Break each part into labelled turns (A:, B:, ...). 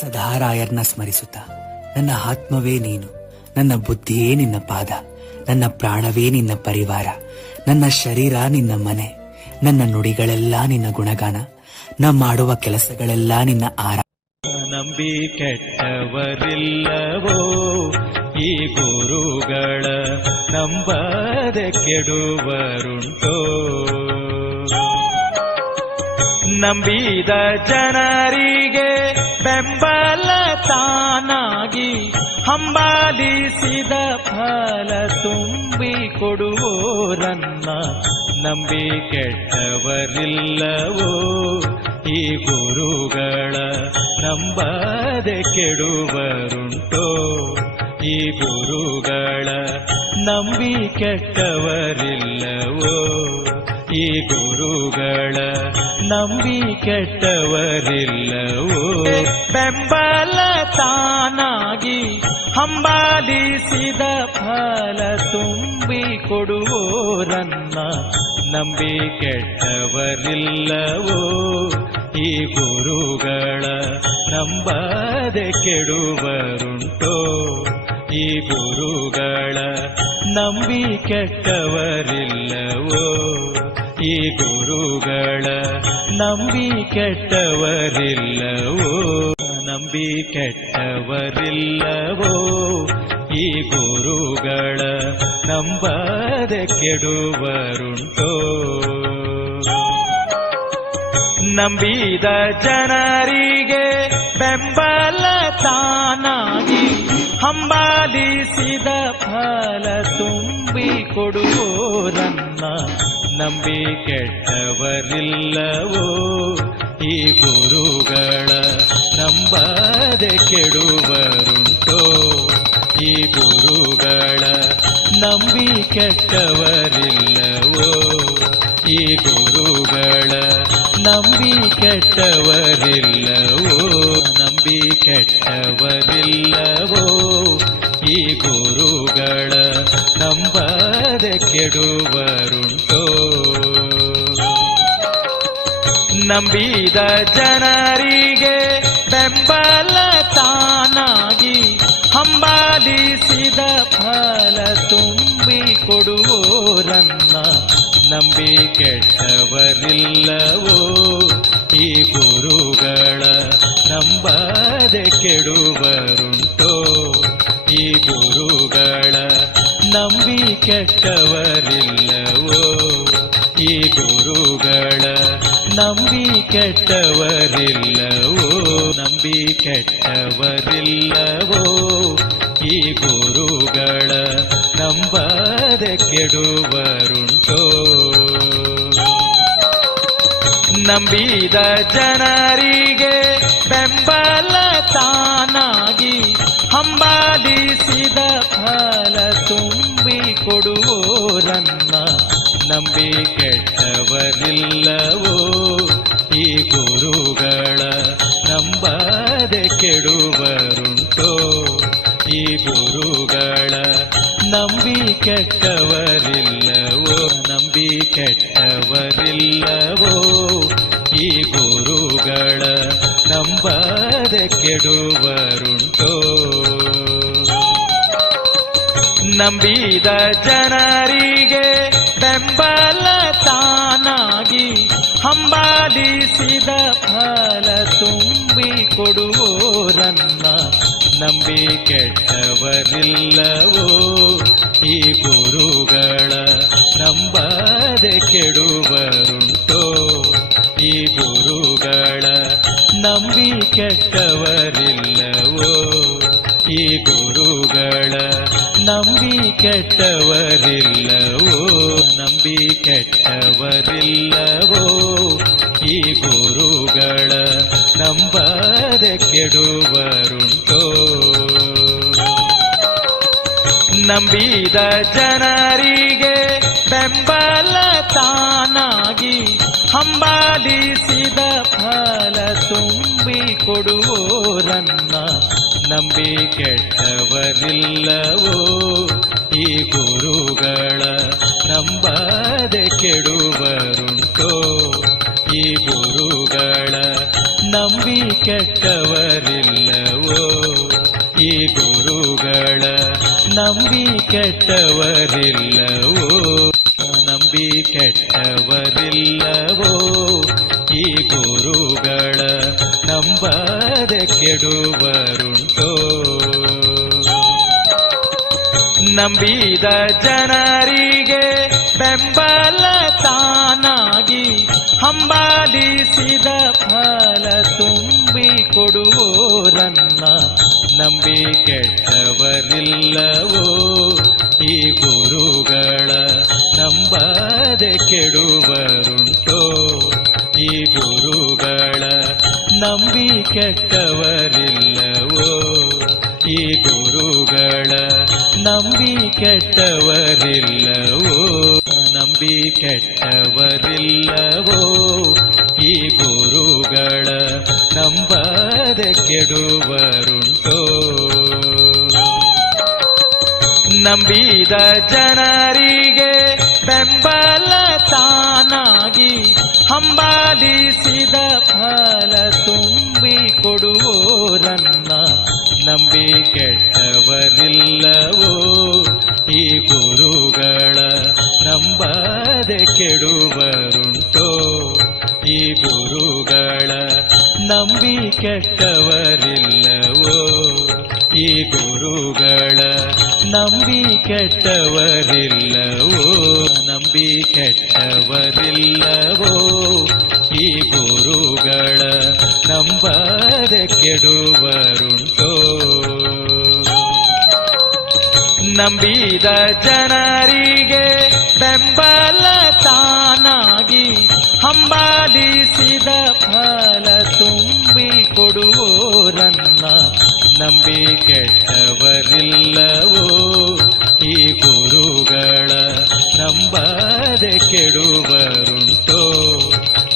A: ಸದಾರಾಯರ್ನ ಸ್ಮರಿಸುತ್ತ, ನನ್ನ ಆತ್ಮವೇ ನೀನು, ನನ್ನ ಬುದ್ಧಿಯೇ ನಿನ್ನ ಪಾದ, ನನ್ನ ಪ್ರಾಣವೇ ನಿನ್ನ ಪರಿವಾರ, ನನ್ನ ಶರೀರ ನಿನ್ನ ಮನೆ, ನನ್ನ ನುಡಿಗಳೆಲ್ಲ ನಿನ್ನ ಗುಣಗಾನ ನ ಮಾಡುವ ಕೆಲಸಗಳೆಲ್ಲ ನಿನ್ನ ಆರ.
B: ನಂಬಿ ಕೆಟ್ಟವರಿಲ್ಲವೋ, ಈ ಗುರುಗಳ ನಂಬದೆ ಕೆಡುವರುಂಟೋ? ನಂಬಿದ ಜನರಿಗೆ ಬೆಂಬಲ ತಾನಾಗಿ ಹಂಬಾಲಿಸಿದ ಫಲ ತುಂಬಿ ಕೊಡುವೋರನ್ನ ನಂಬಿ ಕೆಟ್ಟವರಿಲ್ಲವೋ? ಈ ಗುರುಗಳ ನಂಬದೆ ಕೆಡುವರುಂಟೋ? ಈ ಗುರುಗಳ ನಂಬಿ ಕೆಟ್ಟವರಿಲ್ಲವೋ? ಈ ಗುರುಗಳ ನಂಬಿ ಕೆಟ್ಟವರಿಲ್ಲವೋ? ಬೆಂಬಲ ತಾನಾಗಿ ಹಂಬಾಲಿಸಿದ ಫಲ ತುಂಬಿ ಕೊಡುವೋರನ್ನ ನಂಬಿ ಕೆಟ್ಟವರಿಲ್ಲವೋ? ಈ ಗುರುಗಳ ನಂಬದೆ ಕೆಡುವರುಂಟೋ? ಈ ಗುರುಗಳ ನಂಬಿ ಕೆಟ್ಟವರಿಲ್ಲವೋ? ಈ ಗುರುಗಳ ನಂಬಿ ಕೆಟ್ಟವರಿಲ್ಲವೋ? ನಂಬಿ ಕೆಟ್ಟವರಿಲ್ಲವೋ? ಈ ಗುರುಗಳ ನಂಬದೆ ಕೆಡುವರುಂಟೋ? ನಂಬಿದ ಜನರಿಗೆ ಬೆಂಬಲ ತಾನಾಗಿ ಹಂಬಾಲಿಸಿದ ಫಲ ತುಂಬಿ ಕೊಡುವೋರನ್ನ ನಂಬಿ ಕೆಟ್ಟವರಿಲ್ಲವೋ ಈ ಗುರುಗಳ ನಂಬದೆ ಕೆಡುವರುಂಟೋ ಈ ಗುರುಗಳ ನಂಬಿ ಕೆಟ್ಟವರಿಲ್ಲವೋ ಈ ಗುರುಗಳ ನಂಬಿ ಕೆಟ್ಟವರಿಲ್ಲವೋ ನಂಬಿ ಕೆಟ್ಟವರಿಲ್ಲವೋ ಈ ಗುರುಗಳ ನಂಬದೆ ಕೆಡುವರುಂಟೋ ನಂಬಿದ ಜನರಿಗೆ ಬೆಂಬಲ ತಾನಾಗಿ ಹಂಬಾಲಿಸಿದ ಫಲ ತುಂಬಿ ಕೊಡುವೋರನ್ನ ನಂಬಿ ಕೆಟ್ಟವರಿಲ್ಲವೋ? ಈ ಗುರುಗಳ ನಂಬದೆ ಕೆಡುವರುಂಟೋ? ಈ ಗುರುಗಳ ನಂಬಿ ಕೆಟ್ಟವರಿಲ್ಲವೋ ಕೆಟ್ಟವರಿಲ್ಲವೋ ನಂಬಿ ಕೆಟ್ಟವರಿಲ್ಲವೋ ಈ ಗುರುಗಳ ನಂಬದೆ ಕೆಡುವರುಂಟೋ ನಂಬಿದ ಜನರಿಗೆ ಬೆಂಬಲ ತಾನಾಗಿ ಹಂಬಲಿಸಿದ ಫಲ ತುಂಬಿ ಕೊಡುವೋರನ್ನ ನಂಬಿ ಕೆಟ್ಟವರಿಲ್ಲವೋ ಈ ಗುರುಗಳ ನಂಬದೆ ಕೆಡುವರುಂಟೋ? ಈ ಗುರುಗಳ ನಂಬಿ ಕೆಟ್ಟವರಿಲ್ಲವೋ ನಂಬಿ ಕೆಟ್ಟವರಿಲ್ಲವೋ ಈ ಗುರುಗಳ ನಂಬದೆ ಕೆಡುವರುಂಟೋ? ನಂಬಿದ ಜನರಿಗೆ ಬೆಂಬಲ ತಾನಾಗಿ ಹಂಬಲಿಸಿದ ಫಲ ತುಂಬಿ ಕೊಡುವೋರನ್ನ ನಂಬಿ ಕೆಟ್ಟವರಿಲ್ಲವೋ? ಈ ಗುರುಗಳ ನಂಬದೆ ಕೆಡುವರುಂಟೋ? ಈ ಗುರುಗಳ ನಂಬಿ ಕೆಟ್ಟವರಿಲ್ಲವೋ? ಈ ಗುರುಗಳ ನಂಬಿ ಕೆಟ್ಟವರಿಲ್ಲವೋ? ನಂಬಿ ಕೆಟ್ಟವರಿಲ್ಲವೋ ಈ ಗುರುಗಳ ನಂಬದೆ ಕೆಡುವರುಂಟೋ. ನಂಬಿದ ಜನರಿಗೆ ಬೆಂಬಲ ತಾನಾಗಿ ಹಂಬಾಲಿಸಿದ ಫಲ ತುಂಬಿ ಕೊಡುವೋರನ್ನ ನಂಬಿ ಕೆಟ್ಟವರಿಲ್ಲವೋ. ಈ ಗುರುಗಳ ನಂಬದೆ ಕೆಡುವರುಂಟೋ ಕೆಟ್ಟವರಿಲ್ಲವೋ? ಈ ಗುರುಗಳ ನಂಬಿ ಕೆಟ್ಟವರಿಲ್ಲವೋ? ನಂಬಿ ಕೆಟ್ಟವರಿಲ್ಲವೋ? ಈ ಗುರುಗಳ ನಂಬದೆ ಕೆಡುವರುಂಟೋ? ನಂಬಿದ ಜನರಿಗೆ ಬೆಂಬಲ ತಾನಾಗಿ ಹಂಬಲಿಸಿದ ಕೊಡುವೋರನ್ನ ನಂಬಿ ಕೆಟ್ಟವರಿಲ್ಲವೋ ಈ ಗುರುಗಳ ನಂಬದೆ ಕೆಡುವರುಂಟೋ ಈ ಗುರುಗಳ ನಂಬಿ ಕೆಟ್ಟವರಿಲ್ಲವೋ ಈ ಗುರುಗಳ ನಂಬಿ ಕೆಟ್ಟವರಿಲ್ಲವೋ ನಂಬದೆ ನಂಬಿದ ಜನರಿಗೆ ಬೆಂಬಲ ತಾನಾಗಿ ಹಂಬಾಲಿಸಿದ ಫಲ ತುಂಬಿ ಕೊಡುವೋರನ್ನ ನಂಬಿ ಕೆಟ್ಟವರಿಲ್ಲವೋ? ಈ ಗುರುಗಳ ನಂಬದೆ ಕೆಡುವರುಂಟೋ. ಈ ಗುರುಗಳ ನಂಬಿ ಕೆಟ್ಟವರಿಲ್ಲವೋ ಈ ಗುರುಗಳ ನಂಬಿ ಕೆಟ್ಟವರಿಲ್ಲವೋ ನಂಬಿ ಕೆಟ್ಟವರಿಲ್ಲವೋ ಈ ಗುರುಗಳ ನಂಬದೆ ಕೆಡುವರುಂಟೋ? ನಂಬಿದ ಜನರಿಗೆ ಬೆಂಬಲ ತಾನಾಗಿ ಹಂಬಲಿಸಿದ ಕೊಡುವೋರನ್ನ ನಂಬಿ ಕೆಟ್ಟವರಿಲ್ಲವೋ ಈ ಗುರುಗಳ ನಂಬದೆ ಕೆಡುವರುಂಟೋ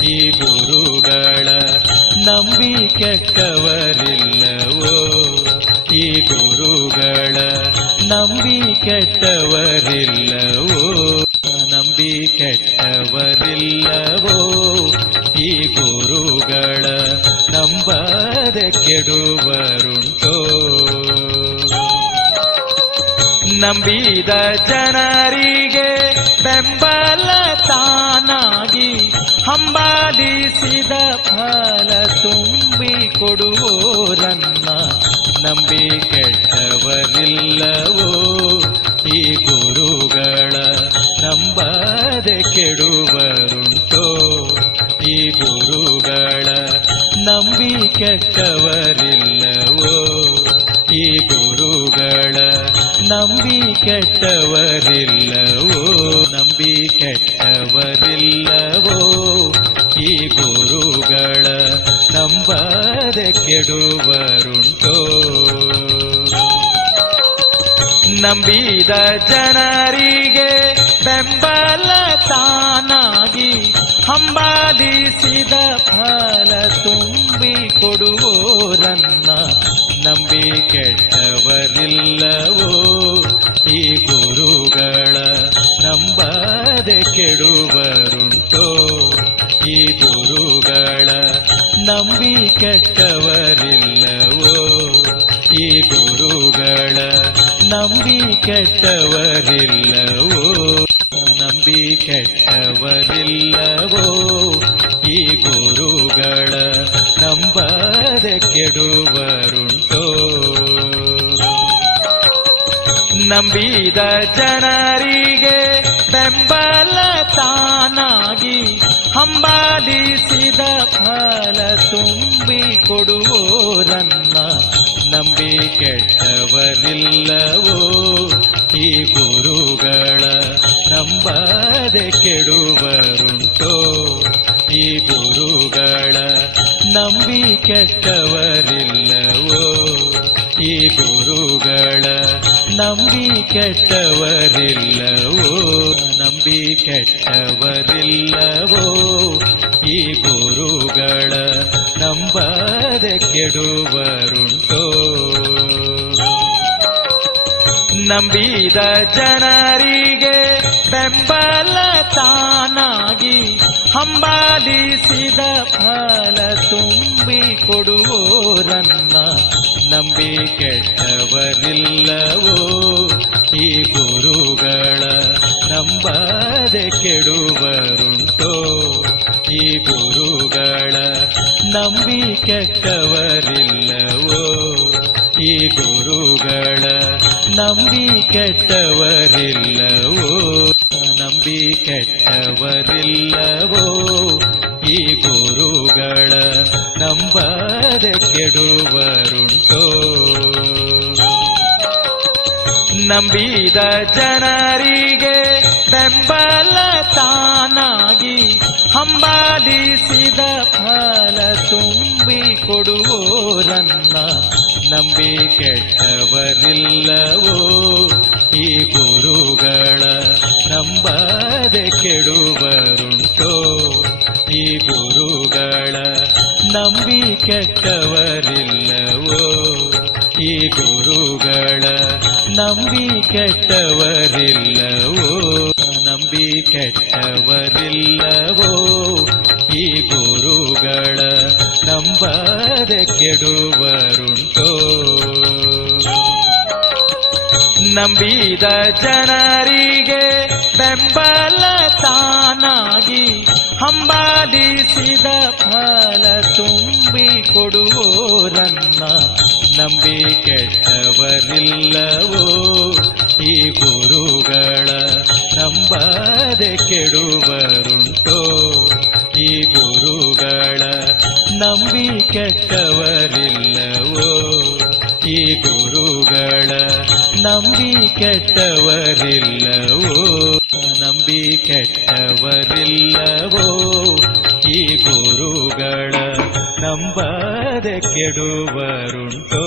B: ಈ ಗುರುಗಳ ನಂಬಿ ಕೆಟ್ಟವರಿಲ್ಲವೋ ಈ ಗುರುಗಳ ನಂಬಿ ಕೆಟ್ಟವರಿಲ್ಲವೋ ನಂಬಿದ ಜನರಿಗೆ ಬೆಂಬಲ ತಾನಾಗಿ ಹಂಬಾಲಿಸಿದ ಫಲ ತುಂಬಿ ಕೊಡುವೋರನ್ನ ನಂಬಿ ಕೆಟ್ಟವರಿಲ್ಲವೋ? ಈ ಗುರುಗಳ ನಂಬದೆ ಕೆಡುವರುಂಟೋ? ಈ ಗುರುಗಳ ನಂಬಿ ಕೆಟ್ಟವರಿಲ್ಲವೋ? ಈ ಗುರುಗಳ ನಂಬಿ ಕೆಟ್ಟವರಿಲ್ಲವೋ ನಂಬಿ ಕೆಟ್ಟವರಿಲ್ಲವೋ ಈ ಗುರುಗಳ ನಂಬದೆ ಕೆಡುವರುಂಟೋ ನಂಬಿದ ಜನರಿಗೆ ಬೆಂಬಲ ತಾನಾಗಿ ಹಂಬಲಿಸಿದ ಫಲ ತುಂಬಿ ಕೊಡುವೋರನ್ನ ನಂಬಿ ಕೆಟ್ಟವರಿಲ್ಲವೋ ಈ ಗುರುಗಳ ನಂಬದೆ ಕೆಡುವರುಂಟೋ ಈ ಗುರುಗಳ ನಂಬಿ ಕೆಟ್ಟವರಿಲ್ಲವೋ ಈ ಗುರುಗಳ ನಂಬಿ ಕೆಟ್ಟವರಿಲ್ಲವೋ ನಂಬಿ ಕೆಟ್ಟವರಿಲ್ಲವೋ ಈ ಗುರುಗಳ ನಂಬದೆ ಕೆಡುವರುಂಟೋ ನಂಬಿದ ಜನರಿಗೆ ಬೆಂಬಲ ತಾನಾಗಿ ಹಂಬಾಲಿಸಿದ ಫಲ ತುಂಬಿ ಕೊಡುವೋರನ್ನ ನಂಬಿ ಕೆಟ್ಟವರಿಲ್ಲವೋ? ಈ ಗುರುಗಳ ನಂಬದೆ ಕೆಡುವರುಂಟೋ? ಈ ಗುರುಗಳ ನಂಬಿ ಕೆಟ್ಟವರಿಲ್ಲವೋ? ಈ ಗುರುಗಳ ನಂಬಿ ಕೆಟ್ಟವರಿಲ್ಲವೋ ನಂಬಿ ಕೆಟ್ಟವರಿಲ್ಲವೋ ಈ ಗುರುಗಳ ನಂಬದೆ ಕೆಡುವರುಂಟೋ. ನಂಬಿದ ಜನರಿಗೆ ಬೆಂಬಲ ತಾನಾಗಿ ಹಂಬಾಲಿಸಿದ ಫಲ ತುಂಬಿ ಕೊಡುವೋರನ್ನ ನಂಬಿ ಕೆಟ್ಟವರಿಲ್ಲವೋ ಈ ಗುರುಗಳ ನಂಬದೆ ಕೆಡುವರುಂಟೋ ಈ ಗುರುಗಳ ನಂಬಿ ಕೆಟ್ಟವರಿಲ್ಲವೋ ಈ ಗುರುಗಳ ನಂಬಿ ಕೆಟ್ಟವರಿಲ್ಲವೋ ನಂಬಿ ಕೆಟ್ಟವರಿಲ್ಲವೋ ಈ ಗುರುಗಳ ನಂಬದೆ ಕೆಡುವರುಂಟೋ ನಂಬಿದ ಜನರಿಗೆ ಬೆಂಬಲ ತಾನಾಗಿ ಹಂಬಾಲಿಸಿದ ಫಲ ತುಂಬಿ ಕೊಡುವೋರನ್ನ ನಂಬಿ ಕೆಟ್ಟವರಿಲ್ಲವೋ? ಈ ಗುರುಗಳ ನಂಬದೆ ಕೆಡುವರುಂಟೋ? ಈ ಗುರುಗಳ ನಂಬಿ ಕೆಟ್ಟವರಿಲ್ಲವೋ? ಈ ಗುರುಗಳ ನಂಬಿ ಕೆಟ್ಟವರಿಲ್ಲವೋ ನಂಬಿ ಕೆಟ್ಟವರಿಲ್ಲವೋ ಈ ಗುರುಗಳ ನಂಬದೆ ಕೆಡುವರುಂಟೋ? ನಂಬಿದ ಜನರಿಗೆ ಬೆಂಬಲ ತಾನಾಗಿ ಹಂಬಾಲಿಸಿದ ಫಲ ತುಂಬಿ ಕೊಡುವೋರನ್ನ ನಂಬಿ ಕೆಟ್ಟವರಿಲ್ಲವೋ ಈ ಗುರುಗಳ ನಂಬದೆ ಕೆಡುವರುಂಟೋ ಈ ಗುರುಗಳ ನಂಬಿ ಕೆಟ್ಟವರಿಲ್ಲವೋ ಈ ಗುರುಗಳ ನಂಬಿ ಕೆಟ್ಟವರಿಲ್ಲವೋ ನಂಬಿ ಕೆಟ್ಟವರಿಲ್ಲವೋ ಈ ಗುರುಗಳ ನಂಬದೆ ಕೆಡುವರುಂಟೋ.